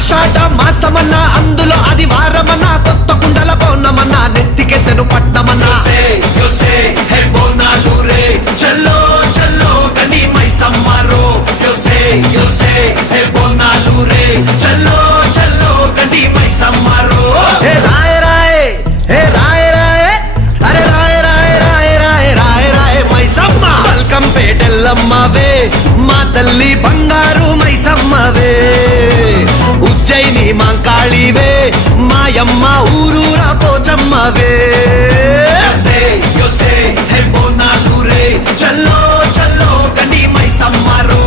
ఆషాఢ మాసమన్న అందులో అది వారమన్న కొత్త కుండల పౌర్ణమన్న నెత్తికెత్తెను పట్టమన్న చల్లో చల్లో కని మైసమ్మరో బోనాలు రే చల్లో చల్లో కని మైసమ్మరో హే రాయ రాయ హే రాయ రాయ అరే రాయ రాయ రాయ రాయ రాయ రాయ మైసమ్మ బల్కం పేటెల్లమ్మవే మా తల్లి బంగారు మైసమ్మవే ఉజ్జయిని మాంకాళివే మాయమ్మ ఊరూరా పోచమ్మవే బోనాలు రే చల్లో చల్లో కని మైసమ్మరో